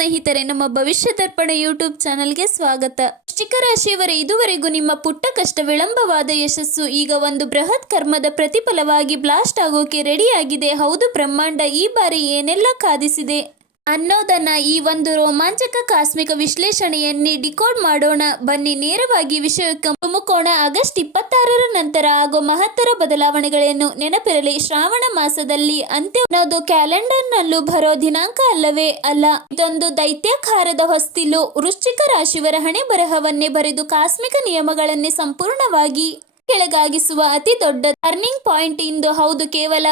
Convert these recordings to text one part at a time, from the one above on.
ಸ್ನೇಹಿತರೆ, ನಮ್ಮ ಭವಿಷ್ಯ ದರ್ಪಣ ಯೂಟ್ಯೂಬ್ ಚಾನಲ್ಗೆ ಸ್ವಾಗತ. ವೃಶ್ಚಿಕ ರಾಶಿಯವರೇ, ಇದುವರೆಗೂ ನಿಮ್ಮ ಪುಟ್ಟ ಕಷ್ಟ ವಿಳಂಬವಾದ ಯಶಸ್ಸು ಈಗ ಒಂದು ಬೃಹತ್ ಕರ್ಮದ ಪ್ರತಿಫಲವಾಗಿ ಬ್ಲಾಸ್ಟ್ ಆಗೋಕೆ ರೆಡಿಯಾಗಿದೆ. ಹೌದು, ಬ್ರಹ್ಮಾಂಡ ಈ ಬಾರಿ ಏನೆಲ್ಲ ಕಾದಿಸಿದೆ ಅನ್ನೋದನ್ನ ಈ ಒಂದು ರೋಮಾಂಚಕ ಕಾಸ್ಮಿಕ ವಿಶ್ಲೇಷಣೆಯನ್ನೇ ಡಿಕೋಡ್ ಮಾಡೋಣ. ಬನ್ನಿ ನೇರವಾಗಿ ವಿಷಯಕ್ಕೆ ಧುಮುಕೋಣ. ಆಗಸ್ಟ್ 26ರ ನಂತರ ಆಗೋ ಮಹತ್ತರ ಬದಲಾವಣೆಗಳನ್ನು ನೆನಪಿರಲಿ. ಶ್ರಾವಣ ಮಾಸದಲ್ಲಿ ಅಂತ್ಯ ಅನ್ನೋದು ಕ್ಯಾಲೆಂಡರ್ನಲ್ಲೂ ಬರೋ ದಿನಾಂಕ ಅಲ್ಲವೇ ಅಲ್ಲ. ಇದೊಂದು ದೈತ್ಯಾಕಾರದ ಹೊಸ್ತಿಲು. ವೃಶ್ಚಿಕ ರಾಶಿಯವರ ಹಣೆ ಬರಹವನ್ನೇ ಬರೆದು ಕಾಸ್ಮಿಕ ನಿಯಮಗಳನ್ನೇ ಸಂಪೂರ್ಣವಾಗಿ ಕೆಳಗಾಗಿಸುವ ಅತಿ ದೊಡ್ಡ ಟರ್ನಿಂಗ್ ಪಾಯಿಂಟ್ ಇಂದು. ಹೌದು, ಕೇವಲ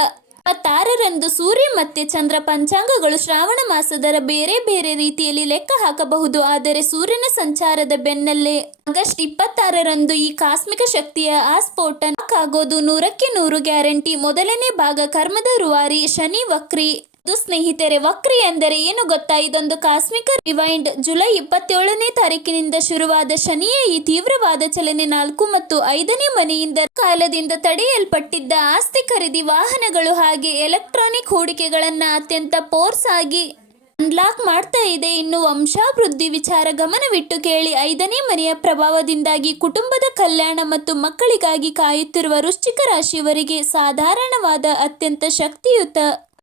26ರಂದು ಸೂರ್ಯ ಮತ್ತೆ ಚಂದ್ರ ಪಂಚಾಂಗಗಳು ಶ್ರಾವಣ ಮಾಸದ ಬೇರೆ ಬೇರೆ ರೀತಿಯಲ್ಲಿ ಲೆಕ್ಕ ಹಾಕಬಹುದು. ಆದರೆ ಸೂರ್ಯನ ಸಂಚಾರದ ಬೆನ್ನಲ್ಲೇ ಆಗಸ್ಟ್ 26ರಂದು ಈ ಕಾಸ್ಮಿಕ ಶಕ್ತಿಯ ಆಸ್ಫೋಟ ಆಗೋದು 100ಕ್ಕೆ 100 ಗ್ಯಾರಂಟಿ. ಮೊದಲನೇ ಭಾಗ ಕರ್ಮದ ರೂವಾರಿ ಶನಿ ವಕ್ರಿ. ಸ್ನೇಹಿತರೆ, ವಕ್ರಿ ಎಂದರೆ ಏನು ಗೊತ್ತಾ? ಇದೊಂದು ಕಾಸ್ಮಿಕ ರಿವೈಂಡ್. ಜುಲೈ 27ನೇ ತಾರೀಕಿನಿಂದ ಶುರುವಾದ ಶನಿಯ ಈ ತೀವ್ರವಾದ ಚಲನೆ 4 ಮತ್ತು 5ನೇ ಮನೆಯಿಂದ ಕಾಲದಿಂದ ತಡೆಯಲ್ಪಟ್ಟಿದ್ದ ಆಸ್ತಿ ಖರೀದಿ, ವಾಹನಗಳು ಹಾಗೆ ಎಲೆಕ್ಟ್ರಾನಿಕ್ ಹೂಡಿಕೆಗಳನ್ನ ಅತ್ಯಂತ ಫೋರ್ಸ್ ಆಗಿ ಅನ್ಲಾಕ್ ಮಾಡ್ತಾ ಇದೆ. ಇನ್ನು ವಂಶಾಭಿವೃದ್ಧಿ ವಿಚಾರ ಗಮನವಿಟ್ಟು ಕೇಳಿ. 5ನೇ ಮನೆಯ ಪ್ರಭಾವದಿಂದಾಗಿ ಕುಟುಂಬದ ಕಲ್ಯಾಣ ಮತ್ತು ಮಕ್ಕಳಿಗಾಗಿ ಕಾಯುತ್ತಿರುವ ವೃಶ್ಚಿಕ ರಾಶಿಯವರಿಗೆ ಸಾಧಾರಣವಾದ ಅತ್ಯಂತ ಶಕ್ತಿಯುತ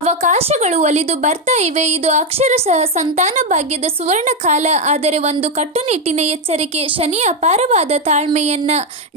ಅವಕಾಶಗಳು ಒಲಿದು ಬರ್ತಾ ಇವೆ. ಇದು ಅಕ್ಷರಶಃ ಸಂತಾನ ಭಾಗ್ಯದ ಸುವರ್ಣ ಕಾಲ. ಆದರೆ ಒಂದು ಕಟ್ಟುನಿಟ್ಟಿನ ಎಚ್ಚರಿಕೆ: ಶನಿ ಅಪಾರವಾದ ತಾಳ್ಮೆಯನ್ನ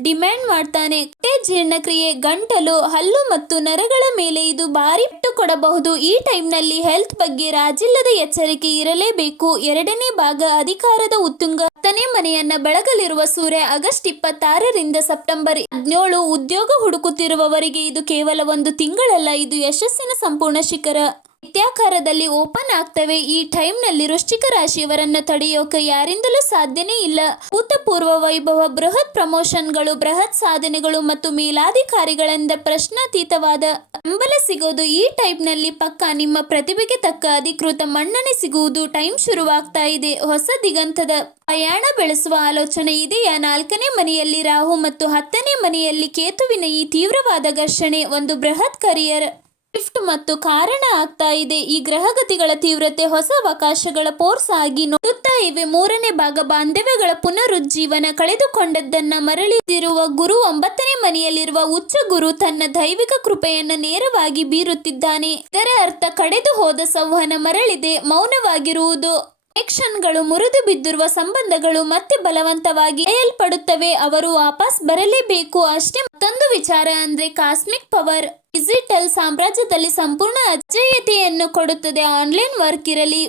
ಡಿಮ್ಯಾಂಡ್ ಮಾಡ್ತಾನೆ. ಜೀರ್ಣಕ್ರಿಯೆ, ಗಂಟಲು, ಹಲ್ಲು ಮತ್ತು ನರಗಳ ಮೇಲೆ ಇದು ಭಾರಿ ಪೆಟ್ಟು ಕೊಡಬಹುದು. ಈ ಟೈಮ್ನಲ್ಲಿ ಹೆಲ್ತ್ ಬಗ್ಗೆ ರಾಜಿಲ್ಲದ ಎಚ್ಚರಿಕೆ ಇರಲೇಬೇಕು. 2ನೇ ಭಾಗ ಅಧಿಕಾರದ ಉತ್ತುಂಗ. 10ನೇ ಮನೆಯನ್ನ ಬೆಳಗಲಿರುವ ಸೂರ್ಯ ಆಗಸ್ಟ್ 26ರಿಂದ ಸೆಪ್ಟೆಂಬರ್ 17. ಉದ್ಯೋಗ ಹುಡುಕುತ್ತಿರುವವರಿಗೆ ಇದು ಕೇವಲ ಒಂದು ತಿಂಗಳಲ್ಲ, ಇದು ಯಶಸ್ಸಿನ ಸಂಪೂರ್ಣ ಶಿಖರ ದೈತ್ಯಾಕಾರದಲ್ಲಿ ಓಪನ್ ಆಗ್ತವೆ. ಈ ಟೈಮ್ನಲ್ಲಿ ವೃಶ್ಚಿಕ ರಾಶಿಯವರನ್ನು ತಡೆಯೋಕೆ ಯಾರಿಂದಲೂ ಸಾಧ್ಯನೇ ಇಲ್ಲ. ಭೂತಪೂರ್ವ ವೈಭವ, ಬೃಹತ್ ಪ್ರಮೋಷನ್ಗಳು, ಬೃಹತ್ ಸಾಧನೆಗಳು ಮತ್ತು ಮೇಲಾಧಿಕಾರಿಗಳಿಂದ ಪ್ರಶ್ನಾತೀತವಾದ ಬೆಂಬಲ ಸಿಗೋದು ಈ ಟೈಮ್ನಲ್ಲಿ ಪಕ್ಕಾ. ನಿಮ್ಮ ಪ್ರತಿಭೆಗೆ ತಕ್ಕ ಅಧಿಕೃತ ಮನ್ನಣೆ ಸಿಗುವುದು ಟೈಮ್ ಶುರುವಾಗ್ತಾ ಇದೆ. ಹೊಸ ದಿಗಂತದ ಪ್ರಯಾಣ ಬೆಳೆಸುವ ಆಲೋಚನೆ ಇದೆಯಾ? 4ನೇ ಮನೆಯಲ್ಲಿ ರಾಹು ಮತ್ತು 10ನೇ ಮನೆಯಲ್ಲಿ ಕೇತುವಿನ ಈ ತೀವ್ರವಾದ ಘರ್ಷಣೆ ಒಂದು ಬೃಹತ್ ಕರಿಯರ್ ಶಿಫ್ಟ್ ಮತ್ತು ಕಾರಣ ಆಗ್ತಾ ಇದೆ. ಈ ಗ್ರಹಗತಿಗಳ ತೀವ್ರತೆ ಹೊಸ ಅವಕಾಶಗಳ ಫೋರ್ಸ್ ಆಗಿ ನೋಡುತ್ತಾ ಇವೆ. 3ನೇ ಭಾಗ ಬಾಂಧವ್ಯಗಳ ಪುನರುಜ್ಜೀವನ. ಕಳೆದುಕೊಂಡದ್ದನ್ನ ಮರಳಿದಿರುವ ಗುರು 9ನೇ ಮನೆಯಲ್ಲಿರುವ ಉಚ್ಚ ಗುರು ತನ್ನ ದೈವಿಕ ಕೃಪೆಯನ್ನು ನೇರವಾಗಿ ಬೀರುತ್ತಿದ್ದಾನೆ. ಇದರ ಅರ್ಥ ಕಳೆದು ಹೋದ ಸಂವಹನ ಮರಳಿದೆ. ಮೌನವಾಗಿರುವುದು, ಕನೆಕ್ಷನ್ಗಳು ಮುರಿದು ಬಿದ್ದಿರುವ ಸಂಬಂಧಗಳು ಮತ್ತೆ ಬಲವಂತವಾಗಿ ಎಳೆಯಲ್ಪಡುತ್ತವೆ. ಅವರು ವಾಪಸ್ ಬರಲೇಬೇಕು ಅಷ್ಟೇ. ಮತ್ತೊಂದು ವಿಚಾರ ಅಂದ್ರೆ ಕಾಸ್ಮಿಕ್ ಪವರ್ ಡಿಜಿಟಲ್ ಸಾಮ್ರಾಜ್ಯದಲ್ಲಿ ಸಂಪೂರ್ಣ ಅಜೇಯತೆಯನ್ನು ಕೊಡುತ್ತದೆ. ಆನ್ಲೈನ್ ವರ್ಕ್ ಇರಲಿ,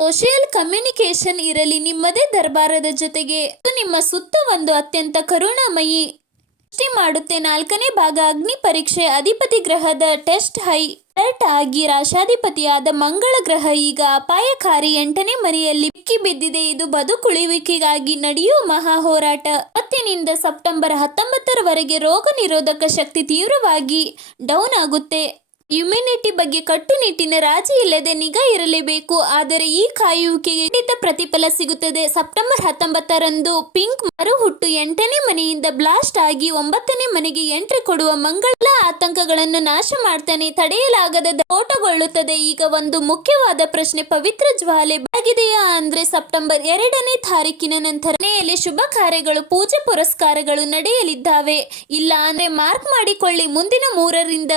ಸೋಷಿಯಲ್ ಕಮ್ಯುನಿಕೇಶನ್ ಇರಲಿ, ನಿಮ್ಮದೇ ದರ್ಬಾರದ ಜೊತೆಗೆ ನಿಮ್ಮ ಸುತ್ತ ಒಂದು ಅತ್ಯಂತ ಕರುಣಾಮಯಿ ಸೃಷ್ಟಿ ಮಾಡುತ್ತೆ. 4ನೇ ಭಾಗ ಅಗ್ನಿ ಪರೀಕ್ಷೆ. ಅಧಿಪತಿ ಗ್ರಹದ ಟೆಸ್ಟ್ ಹೈ ಅಲರ್ಟ್ ಆಗಿ ರಾಶಾಧಿಪತಿಯಾದ ಮಂಗಳ ಗ್ರಹ ಈಗ ಅಪಾಯಕಾರಿ 8ನೇ ಮನೆಯಲ್ಲಿ ಬಿಕ್ಕಿ ಬಿದ್ದಿದೆ. ಇದು ಬದುಕುಳಿಯುವಿಕೆಗಾಗಿ ನಡೆಯುವ ಮಹಾ ಹೋರಾಟ. ಅವತ್ತಿನಿಂದ ಸೆಪ್ಟೆಂಬರ್ 19ರವರೆಗೆ ರೋಗ ನಿರೋಧಕ ಶಕ್ತಿ ತೀವ್ರವಾಗಿ ಡೌನ್ ಆಗುತ್ತೆ. ಇಮ್ಯುನಿಟಿ ಬಗ್ಗೆ ಕಟ್ಟುನಿಟ್ಟಿನ ರಾಜಿ ಇಲ್ಲದೆ ನಿಗಾ ಇರಲೇಬೇಕು. ಆದರೆ ಈ ಕಾಯುವಿಕೆಗೆ ಖಂಡಿತ ಪ್ರತಿಫಲ ಸಿಗುತ್ತದೆ. ಸೆಪ್ಟೆಂಬರ್ 19ರಂದು ಪಿಂಕ್ ಮರುಹುಟ್ಟು 8ನೇ ಮನೆಯಿಂದ ಬ್ಲಾಸ್ಟ್ ಆಗಿ 9ನೇ ಮನೆಗೆ ಎಂಟ್ರಿ ಕೊಡುವ ಮಂಗಳ ಆತಂಕಗಳನ್ನು ನಾಶ ಮಾಡ್ತಾನೆ. ತಡೆಯಲಾಗದ ಸ್ಫೋಟಗೊಳ್ಳುತ್ತದೆ. ಈಗ ಒಂದು ಮುಖ್ಯವಾದ ಪ್ರಶ್ನೆ: ಪವಿತ್ರ ಜ್ವಾಲೆ ಬೆಳಗಿದೆಯಾ? ಅಂದ್ರೆ ಸೆಪ್ಟೆಂಬರ್ 2ನೇ ತಾರೀಕಿನ ನಂತರ ಮನೆಯಲ್ಲಿ ಶುಭ ಕಾರ್ಯಗಳು, ಪೂಜೆ ಪುರಸ್ಕಾರಗಳು ನಡೆಯಲಿದ್ದಾವೆ. ಇಲ್ಲ ಅಂದ್ರೆ ಮಾರ್ಕ್ ಮಾಡಿಕೊಳ್ಳಿ, ಮುಂದಿನ 3ರಿಂದ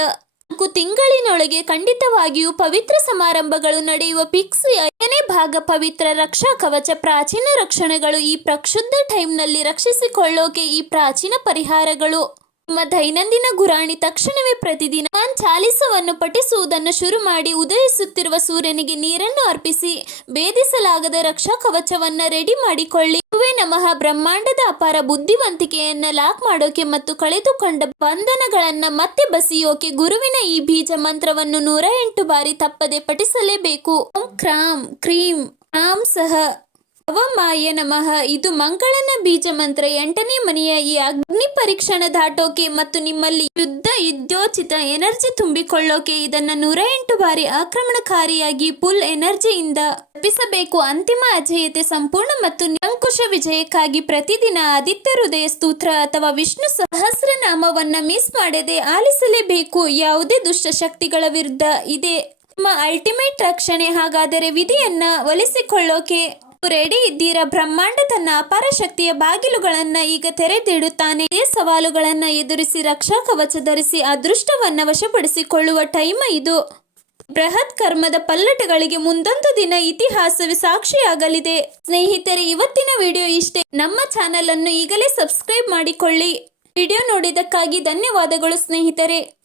4 ತಿಂಗಳಿನೊಳಗೆ ಖಂಡಿತವಾಗಿಯೂ ಪವಿತ್ರ ಸಮಾರಂಭಗಳು ನಡೆಯುವ ಫಿಕ್ಸ್. 5ನೇ ಭಾಗ ಪವಿತ್ರ ರಕ್ಷಾ ಕವಚ, ಪ್ರಾಚೀನ ರಕ್ಷಣೆಗಳು. ಈ ಪ್ರಕ್ಷುದ್ಧ ಟೈಮ್ನಲ್ಲಿ ರಕ್ಷಿಸಿಕೊಳ್ಳೋಕೆ ಈ ಪ್ರಾಚೀನ ಪರಿಹಾರಗಳು. ನಿಮ್ಮ ದೈನಂದಿನ ಗುರಾಣಿ ತಕ್ಷಣವೇ ಪ್ರತಿದಿನ ಹನುಮಾನ್ ಚಾಲಿಸವನ್ನು ಪಠಿಸುವುದನ್ನು ಶುರು ಮಾಡಿ. ಉದಯಿಸುತ್ತಿರುವ ಸೂರ್ಯನಿಗೆ ನೀರನ್ನು ಅರ್ಪಿಸಿ ಭೇದಿಸಲಾಗದ ರಕ್ಷಾ ಕವಚವನ್ನ ರೆಡಿ ಮಾಡಿಕೊಳ್ಳಿ. ಗುರುವೇ ನಮಃ. ಬ್ರಹ್ಮಾಂಡದ ಅಪಾರ ಬುದ್ಧಿವಂತಿಕೆಯನ್ನ ಲಾಕ್ ಮಾಡೋಕೆ ಮತ್ತು ಕಳೆದುಕೊಂಡ ಬಂಧನಗಳನ್ನ ಮತ್ತೆ ಬಸಿಯೋಕೆ ಗುರುವಿನ ಈ ಬೀಜ ಮಂತ್ರವನ್ನು 108 ಬಾರಿ ತಪ್ಪದೆ ಪಠಿಸಲೇಬೇಕು. ಓಂ ಕ್ರಾಂ ಕ್ರೀಂ ರಾಂ ಸಹ ಅವಮಾಯ ನಮಃ. ಇದು ಮಂಗಳನ ಬೀಜ ಮಂತ್ರ. 8ನೇ ಮನೆಯ ಈ ಅಗ್ನಿ ಪರೀಕ್ಷಣ ದಾಟೋಕೆ ಮತ್ತು ನಿಮ್ಮಲ್ಲಿ ಯುದ್ಧೋಚಿತ ಎನರ್ಜಿ ತುಂಬಿಕೊಳ್ಳೋಕೆ ಇದನ್ನ 108 ಬಾರಿ ಆಕ್ರಮಣಕಾರಿಯಾಗಿ ಫುಲ್ ಎನರ್ಜಿಯಿಂದ ಜಪಿಸಬೇಕು. ಅಂತಿಮ ಅಜೇಯತೆ, ಸಂಪೂರ್ಣ ಮತ್ತು ನಿರಂಕುಶ ವಿಜಯಕ್ಕಾಗಿ ಪ್ರತಿದಿನ ಆದಿತ್ಯ ಹೃದಯ ಸ್ತೋತ್ರ ಅಥವಾ ವಿಷ್ಣು ಸಹಸ್ರನಾಮವನ್ನ ಮಿಸ್ ಮಾಡದೆ ಆಲಿಸಲೇಬೇಕು. ಯಾವುದೇ ದುಷ್ಟ ಶಕ್ತಿಗಳ ವಿರುದ್ಧ ಇದೇ ನಿಮ್ಮ ಅಲ್ಟಿಮೇಟ್ ರಕ್ಷಣೆ ಹಾಗಾದರೆ ವಿಧಿಯನ್ನ ಒಲಿಸಿಕೊಳ್ಳೋಕೆ ರೆಡಿ ಇದ್ದೀರಾ? ಬ್ರಹ್ಮಾಂಡ ತನ್ನ ಅಪಾರ ಶಕ್ತಿಯ ಬಾಗಿಲುಗಳನ್ನ ಈಗ ತೆರೆದಿಡುತ್ತಾನೆ. ಇದೇ ಸವಾಲುಗಳನ್ನ ಎದುರಿಸಿ ರಕ್ಷಾ ಕವಚ ಧರಿಸಿ ಅದೃಷ್ಟವನ್ನ ವಶಪಡಿಸಿಕೊಳ್ಳುವ ಟೈಮ್ ಇದು. ಬೃಹತ್ ಕರ್ಮದ ಪಲ್ಲಟಗಳಿಗೆ ಮುಂದೊಂದು ದಿನ ಇತಿಹಾಸವೇ ಸಾಕ್ಷಿಯಾಗಲಿದೆ. ಸ್ನೇಹಿತರೆ, ಇವತ್ತಿನ ವಿಡಿಯೋ ಇಷ್ಟೇ. ನಮ್ಮ ಚಾನೆಲ್ ಅನ್ನು ಈಗಲೇ ಸಬ್ಸ್ಕ್ರೈಬ್ ಮಾಡಿಕೊಳ್ಳಿ. ವಿಡಿಯೋ ನೋಡಿದ್ದಕ್ಕಾಗಿ ಧನ್ಯವಾದಗಳು ಸ್ನೇಹಿತರೆ.